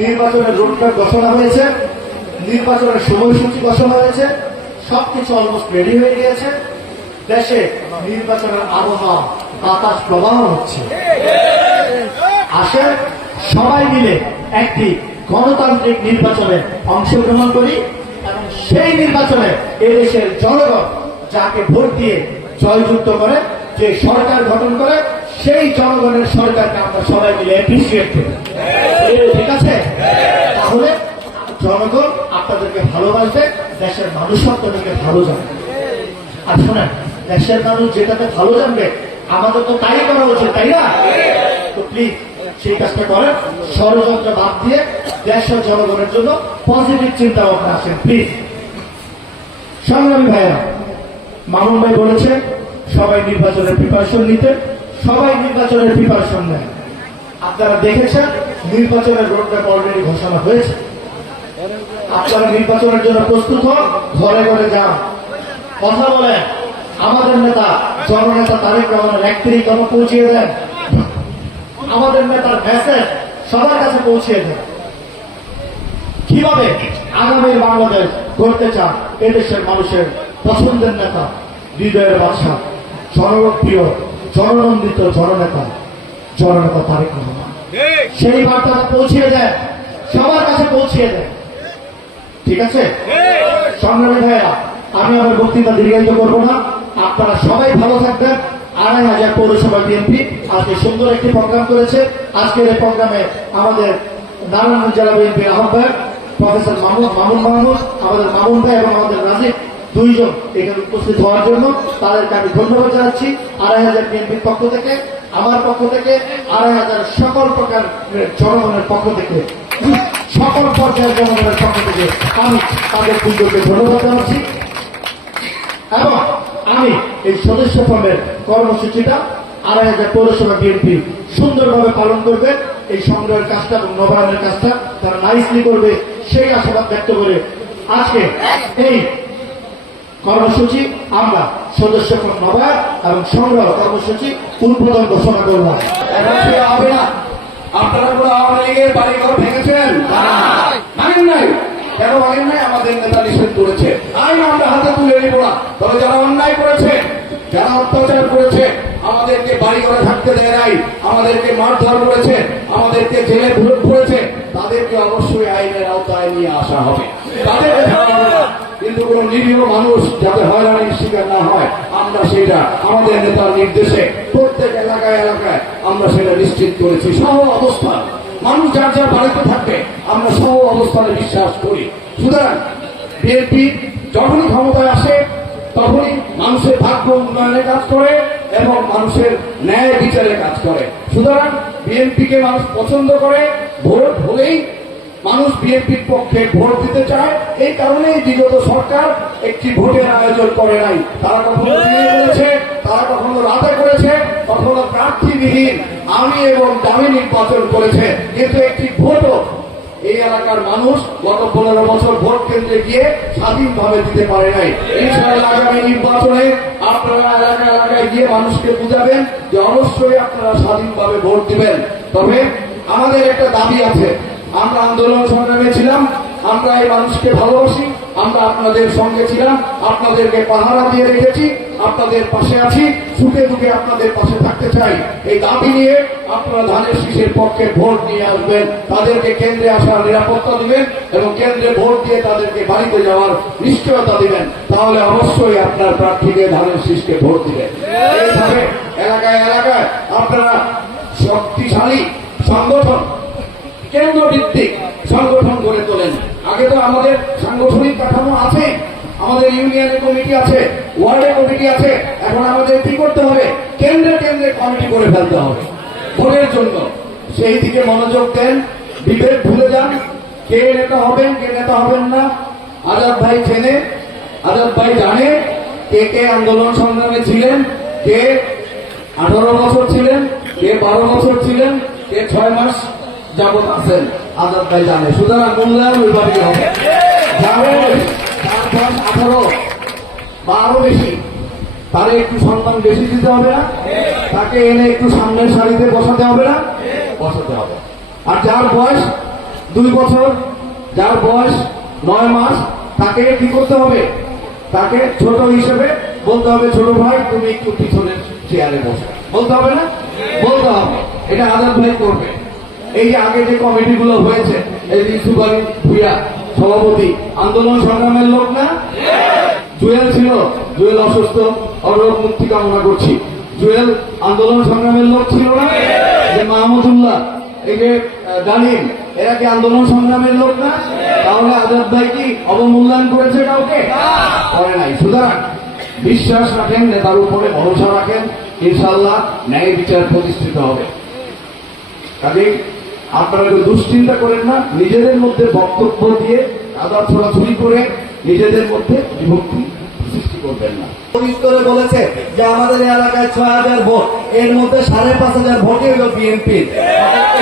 নির্বাচনের রোডম্যাপ ঘোষণা হয়েছে, নির্বাচনের সময়সূচি ঘোষণা হয়েছে, সবকিছু অলমোস্ট রেডি হয়ে গিয়েছে। দেশে নির্বাচনের আবহাওয়া বাতাস প্রবাহ হচ্ছে। আসেন সবাই মিলে একটি গণতান্ত্রিক নির্বাচনে অংশগ্রহণ করি এবং সেই নির্বাচনে এদেশের জনগণ যাকে ভোট দিয়ে জয়যুক্ত করে, যে সরকার গঠন করে সেই জনগণের সরকারকে আমরা সবাই মিলে অ্যাপ্রিসিয়েট করি। ঠিক আছে? তাহলে জনগণ আপনাদেরকে ভালোবাসবে দেশের মানুষ আপনাদেরকে ভালো জানবে আর শোনেন দেশের মানুষ যেটাতে ভালো জানবে আমাদের তো তাই করা উচিত তাই না? তো প্লিজ সেই কাজটা করেন। ষড়যন্ত্র বাদ দিয়ে দেশের জনগণের জন্য পজিটিভ চিন্তা ভাবনা আসেন প্লিজ সংগ্রামী ভাইয়া মামুন ভাই বলেছে সবাই নির্বাচনের প্রিপারেশন নিতে। সবাই নির্বাচনের প্রিপারেশন নেন আপনারা দেখেছেন, নির্বাচনের রোডম্যাপ অলরেডি ঘোষণা হয়েছে। আপনারা নির্বাচনের জন্য প্রস্তুত হন, ঘরে ঘরে যান। কথা বলেন, আমাদের নেতা, জননেতা তারেক রহমানের একত্রিশ কথা পৌঁছিয়ে দেন? আমাদের নেতার মেসেজ সবার কাছে পৌঁছিয়ে দেন। কীভাবে আগামীর বাংলাদেশ করতে চান এদেশের মানুষের পছন্দের নেতা? হৃদয়ের বাদশা জনপ্রিয় জননন্দিত জননেতা জননেতা তারেক রহমান। সেই বার্তাটা পৌঁছিয়ে দেন সবার কাছে পৌঁছিয়ে দেন ঠিক আছে? সংগ্রামী ভাইয়া আমি আমার বক্তৃতা দীর্ঘায়িত করব না। আপনারা সবাই ভালো থাকবেন। আড়াই হাজার পৌরসভা বিএনপি আজকে সুন্দর একটি প্রোগ্রাম করেছে। আজকের এই প্রোগ্রামে আমাদের নারায়ণগঞ্জ জেলা বিএনপির আহ্বায়ক প্রফেসর মামুন মামুন মাহমুদ আমাদের মামুন ভাই এবং আমাদের রাজীব দুইজন এখানে উপস্থিত হওয়ার জন্য তাদেরকে আমি ধন্যবাদ জানাচ্ছি। আড়াই হাজার বিএনপির পক্ষ থেকে, আমার পক্ষ থেকে, আড়াই হাজার সকল প্রকার জনগণের পক্ষ থেকে, সকল পর্যায়ের জনগণের পক্ষ থেকে আমি তাদের পুজোকে ধন্যবাদ জানাচ্ছি। এবং আমি এই সদস্য ফর্মের কর্মসূচিটা আড়াই হাজার পৌরসভা বিএনপি সুন্দরভাবে পালন করবে। এই সংগ্রহের কাজটা এবং নবায়নের কাজটা তারা নাইসলি করবে। সেই আশাবাদ ব্যক্ত করে আজকে এই কর্মসূচি আমরা সদস্য নবায়ন এবং সংগ্রহ কর্মসূচি উদ্বোধন ঘোষণা করলাম। হবে না। আপনারা কোনো আওয়ামী লীগের বাড়ি ঘর ভেঙেছেন ভাঙেন নাই। কেন ভাঙেন নাই? আমাদের নেতা নিষেধ করেছে। আইন আমরা হাতে তুলে নিব না। তবে যারা অন্যায় করেছে, যারা অত্যাচার করেছে, আমাদেরকে বাড়ি ঘরে থাকতে দেয় নাই, আমাদেরকে মারধর করেছে, আমাদেরকে জেলে করেছে, তাদেরকে অবশ্যই আইনের আওতায় নিয়ে আসা হবে। না। কিন্তু কোন নিরীহ মানুষ যাতে হয়রানির শিকার না হয়, আমরা সেটা আমাদের নেতার নির্দেশে প্রত্যেক এলাকায় এলাকায় আমরা সেটা নিশ্চিত করেছি। সহ অবস্থান। মানুষ যার যার বাড়িতে থাকবে, আমরা সহ অবস্থানে বিশ্বাস করি। সুতরাং বিএনপি যখনই ক্ষমতায় আসে, তখনই মানুষের ভাগ্য উন্নয়নে কাজ করে এবং মানুষের ন্যায় বিচারে কাজ করে। সুতরাং বিএনপিকে মানুষ পছন্দ করে, ভোট হলেই মানুষ বিএনপির পক্ষে ভোট দিতে চায়, এই কারণেই বিগত সরকার একটি ভোটের আয়োজন করে নাই। তারা কখনো করেছে, তারা কখনো রাতে করেছে, কখনো প্রার্থীবিহীন আমি এবং দামি নির্বাচন করেছে। কিন্তু একটি ভোটও এই এলাকার মানুষ গত পনেরো বছর ভোট কেন্দ্রে গিয়ে স্বাধীনভাবে দিতে পারে নাই। ইনশাআল্লাহ আগামী নির্বাচনে আপনারা এলাকা এলাকায় গিয়ে মানুষকে বুঝাবেন যে অবশ্যই আপনারা স্বাধীনভাবে ভোট দিবেন। তবে আমাদের একটা দাবি আছে আমরা আন্দোলন সংগ্রামে ছিলাম, আমরা এই মানুষকে ভালোবাসি, আমরা আপনাদের সঙ্গে ছিলাম, আপনাদেরকে পাহারা দিয়ে রেখেছি, আপনাদের পাশে আছি সুখে দুঃখে আপনাদের পাশে থাকতে চাই। এই দাবি নিয়ে আপনারা ধানের শীষের পক্ষে ভোট নিয়ে আসবেন, তাদেরকে কেন্দ্রে আসার নিরাপত্তা দিবেন এবং কেন্দ্রে ভোট দিয়ে তাদেরকে বাড়িতে যাওয়ার নিশ্চয়তা দিবেন। তাহলে অবশ্যই আপনার প্রার্থীকে ধানের শীষকে ভোট দিবেন। এইভাবে এলাকায় এলাকায় আপনারা শক্তিশালী সংগঠন কেন্দ্র ভিত্তিক সংগঠন গড়ে তোলেন। আগে তো আমাদের সাংগঠনিক কাঠামো আছে, আমাদের ইউনিয়নের কমিটি আছে, ওয়ার্ডের কমিটি আছে, এখন আমাদের কি করতে হবে? কেন্দ্রে কেন্দ্রে কমিটি করে ফেলতে হবে, ভোটের জন্য। সেই দিকে মনোযোগ দেন, বিভেদ ভুলে যান, কে নেতা হবেন, কে নেতা হবেন না, আজাদ ভাই চেনে, আজাদ ভাই জানে কে কে আন্দোলন সংগ্রামে ছিলেন, কে আঠারো বছর ছিলেন, কে বারো বছর ছিলেন, কে ছয় মাস যাবত আছেন আজাদ ভাই জানে। সুতরাং মূল্যায়ন ওইভাবেই হবে। আঠারো বা আরও বেশি তারে একটু সম্মান বেশি দিতে হবে না। তাকে এনে একটু সামনের সারিতে বসাতে হবে না। বসাতে হবে। আর যার বয়স দুই বছর যার বয়স নয় মাস তাকে কি করতে হবে? তাকে ছোট হিসেবে বলতে হবে ছোট ভাই তুমি একটু পিছনের চেয়ারে বসো। বলতে হবে না? বলতে হবে। এটা আজাদ ভাই করবে। এই যে আগে যে কমিটিগুলো হয়েছে, এই যে ভুইয়া, সভাপতি, আন্দোলন সংগ্রামের লোক না? জুয়েল ছিল, জুয়েল অসুস্থ, অরোগ মুক্তি কামনা করছি। জুয়েল আন্দোলন সংগ্রামের লোক ছিল না? যে মাহমুদুল্লাহ এই যে ডালিম, এরা কি আন্দোলন সংগ্রামের লোক না? তাহলে আজাদ ভাই কি অবমূল্যায়ন করেছে কাউকে? করে নাই। সুতরাং বিশ্বাস রাখেন, নেতার উপরে ভরসা রাখেন ইনশাল্লাহ ন্যায় বিচার প্রতিষ্ঠিত হবে। কাজেই আপনারা দুশ্চিন্তা করেন না, নিজেদের মধ্যে বক্তব্য দিয়ে আদার ছড়াছড়ি করে নিজেদের মধ্যে বিভক্তি সৃষ্টি করবেন না। করে বলেছে যে আমাদের এলাকায় ছয় হাজার ভোট, এর মধ্যে সাড়ে পাঁচ হাজার ভোটই হলো বিএনপি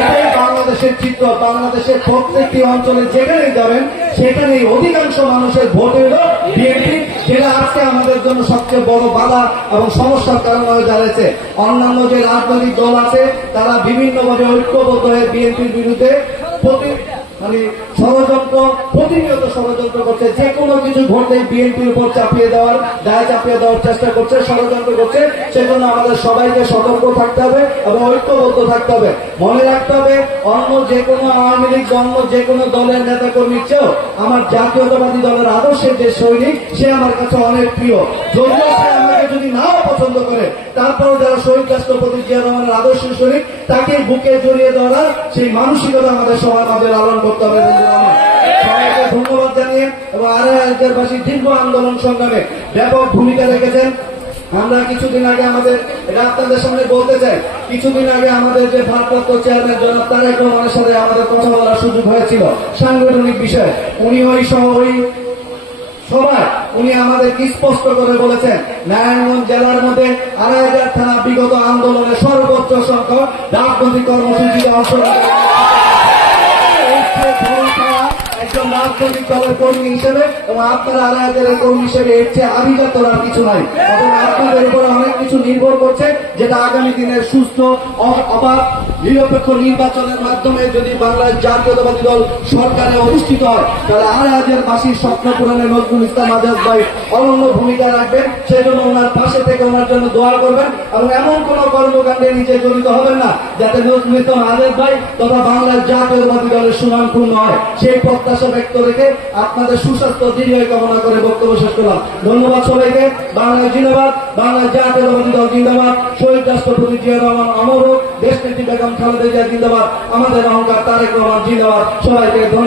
এটাই বাংলাদেশের চিত্র, বাংলাদেশের প্রত্যেকটি অঞ্চলে যেখানেই যাবেন সেখানেই অধিকাংশ মানুষের ভোট হলো বিএনপি যেটা আজকে আমাদের জন্য সবচেয়ে বড় বাধা এবং সমস্যার কারণ হয়ে দাঁড়িয়েছে অন্যান্য যে রাজনৈতিক দল আছে, তারা বিভিন্নভাবে ঐক্যবদ্ধ হয়ে বিএনপির বিরুদ্ধে প্রতি মানে ষড়যন্ত্র, প্রতিনিয়ত ষড়যন্ত্র করছে। যে কোনো কিছু ঘটলেই বিএনপির উপর চাপিয়ে দেওয়ার, দায় চাপিয়ে দেওয়ার চেষ্টা করছে, ষড়যন্ত্র করছে। সেজন্য আমাদের সবাইকে সতর্ক থাকতে হবে এবং ঐক্যবদ্ধ থাকতে হবে। মনে রাখতে হবে, অন্য যে কোনো আওয়ামী লীগ অন্য যে কোনো দলের নেতা কর্মীর চেয়েও আমার জাতীয়তাবাদী দলের আদর্শের যে সৈনিক, সে আমার কাছে অনেক প্রিয়। যদিও সে আমাকে যদি নাও পছন্দ করে তারপরে যারা শহীদ রাষ্ট্রপতি জিয়া রহমানের আদর্শ সৈনিক তাকে বুকে জড়িয়ে ধরার সেই মানসিকতা আমাদের সবাই আমাদের লালন করতে হবে সবাইকে ধন্যবাদ জানিয়ে এবং আরে বাসী দীর্ঘ আন্দোলন সংগ্রামে ব্যাপক ভূমিকা রেখেছেন। আমরা কিছুদিন আগে আমাদের, এটা আপনাদের সামনে বলতে চাই, কিছুদিন আগে আমাদের যে ভারপ্রাপ্ত চেয়ারম্যান জনাব তারেক রহমানের সাথে আমাদের কথা বলার সুযোগ হয়েছিল সাংগঠনিক বিষয়। উনি ওই সহ ওই সবাই উনি আমাদেরকে স্পষ্ট করে বলেছেন, নারায়ণগঞ্জ জেলার মধ্যে আড়াই হাজার থানা বিগত আন্দোলনে সর্বোচ্চ সংখ্যক রাজনৈতিক কর্মসূচিতে অংশগ্রহণ একজন রাজনৈতিক দলের কর্মী হিসেবে এবং আপনারা হাজারের কর্মী হিসেবে এর চেয়ে আভিজাত আর কিছু নাই। এবং আপনাদের উপরে অনেক কিছু নির্ভর করছে, যেটা আগামী দিনের সুস্থ অবাধ নিরপেক্ষ নির্বাচনের মাধ্যমে যদি বাংলাদেশ জাতীয়তাবাদী দল সরকারে অধিষ্ঠিত হয়, তাহলে আড়াই হাজার বাসীর স্বপ্ন পূরণে নজরুল ইসলাম আজাদ ভাই অনন্য ভূমিকা রাখবেন। সেজন্য ওনার পাশে থেকে ওনার জন্য দোয়া করবেন এবং এমন কোন কর্মকাণ্ডে নিজে জড়িত হবেন না, যাতে নজরুল ইসলাম আজাদ ভাই তথা বাংলার জাতীয়তাবাদী দলের সুনাম পূর্ণ হয়। সেই প্রত্যাশা ব্যক্ত রেখে আপনাদের সুস্বাস্থ্য দীর্ঘ কামনা করে বক্তব্য শেষ করলাম। ধন্যবাদ সবাইকে। বাংলার জিন্দাবাদ, বাংলার জাতীয়তাবাদী দল জিন্দাবাদ। শহীদ রাষ্ট্রপতি জিয়া রহমান অমর দেশ নেত্রী খালেদা জিয়া জিন্দাবাদ। আমাদের অহংকার তারেক রহমান জিন্দাবাদ। সবাইকে